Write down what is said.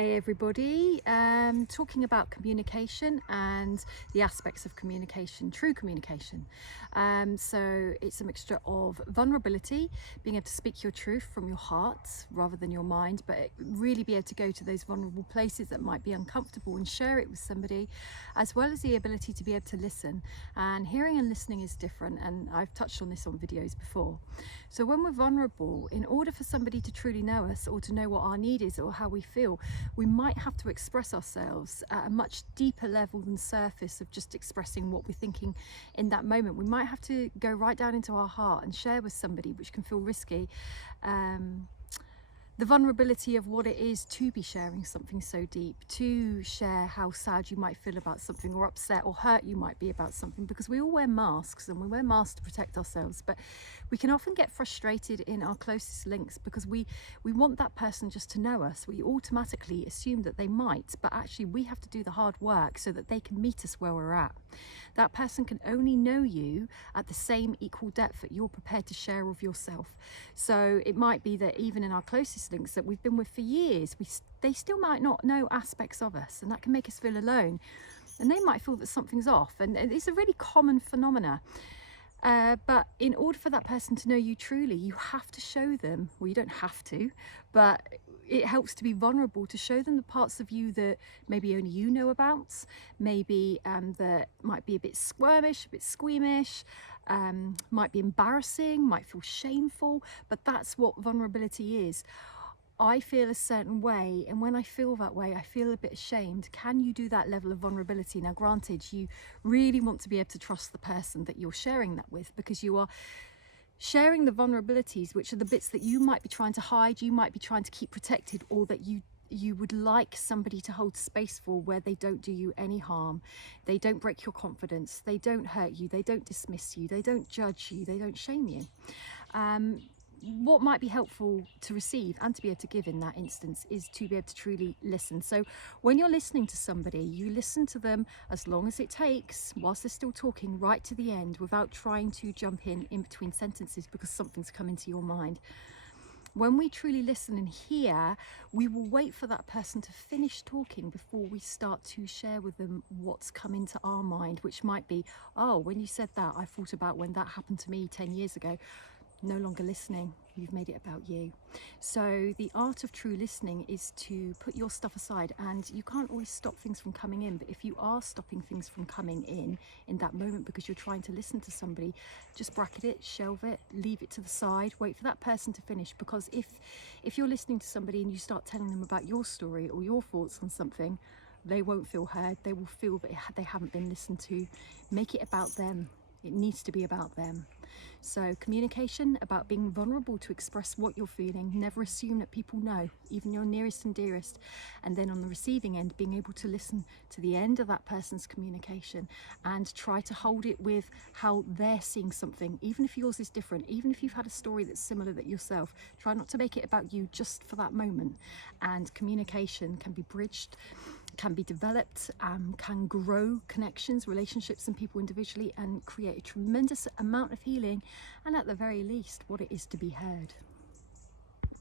Hey everybody, talking about communication and the aspects of communication, true communication. So it's a mixture of vulnerability, being able to speak your truth from your heart rather than your mind, but really be able to go to those vulnerable places that might be uncomfortable and share it with somebody, as well as the ability to be able to listen. And hearing and listening is different, and I've touched on this on videos before. So when we're vulnerable, in order for somebody to truly know us or to know what our need is or how we feel, we might have to express ourselves at a much deeper level than surface of just expressing what we're thinking in that moment. We might have to go right down into our heart and share with somebody, which can feel risky. The vulnerability of what it is to be sharing something so deep, to share how sad you might feel about something, or upset or hurt you might be about something, because we all wear masks, and we wear masks to protect ourselves, but we can often get frustrated in our closest links because we want that person just to know us. We automatically assume that they might, but actually we have to do the hard work so that they can meet us where we're at. That person can only know you at the same equal depth that you're prepared to share of yourself. So it might be that even in our closest links that we've been with for years, they still might not know aspects of us, and that can make us feel alone, and they might feel that something's off, and it's a really common phenomena. But in order for that person to know you truly, you have to show them, well, you don't have to, but it helps to be vulnerable, to show them the parts of you that maybe only you know about, maybe that might be a bit squirmish, a bit squeamish, might be embarrassing, might feel shameful, but that's what vulnerability is. I feel a certain way, and when I feel that way, I feel a bit ashamed. Can you do that level of vulnerability? Now, granted, you really want to be able to trust the person that you're sharing that with, because you are sharing the vulnerabilities, which are the bits that you might be trying to hide, you might be trying to keep protected, or that you would like somebody to hold space for, where they don't do you any harm, they don't break your confidence, they don't hurt you, they don't dismiss you, they don't judge you, they don't shame you. What might be helpful to receive and to be able to give in that instance is to be able to truly listen. So when you're listening to somebody, you listen to them as long as it takes, whilst they're still talking, right to the end, without trying to jump in between sentences because something's come into your mind. When we truly listen and hear, we will wait for that person to finish talking before we start to share with them what's come into our mind, which might be, oh, when you said that, I thought about when that happened to me 10 years ago. No longer listening, you've made it about you. So the art of true listening is to put your stuff aside, and you can't always stop things from coming in, but if you are stopping things from coming in that moment because you're trying to listen to somebody, just bracket it, shelve it, leave it to the side, wait for that person to finish. Because if you're listening to somebody and you start telling them about your story or your thoughts on something, they won't feel heard. They will feel that they haven't been listened to. Make it about them. It needs to be about them. So communication, about being vulnerable to express what you're feeling. Never assume that people know, even your nearest and dearest. And then on the receiving end, being able to listen to the end of that person's communication and try to hold it with how they're seeing something, even if yours is different, even if you've had a story that's similar that yourself. Try not to make it about you just for that moment. And communication can be bridged, can be developed, can grow connections, relationships, and people individually, and create a tremendous amount of healing, and at the very least, what it is to be heard.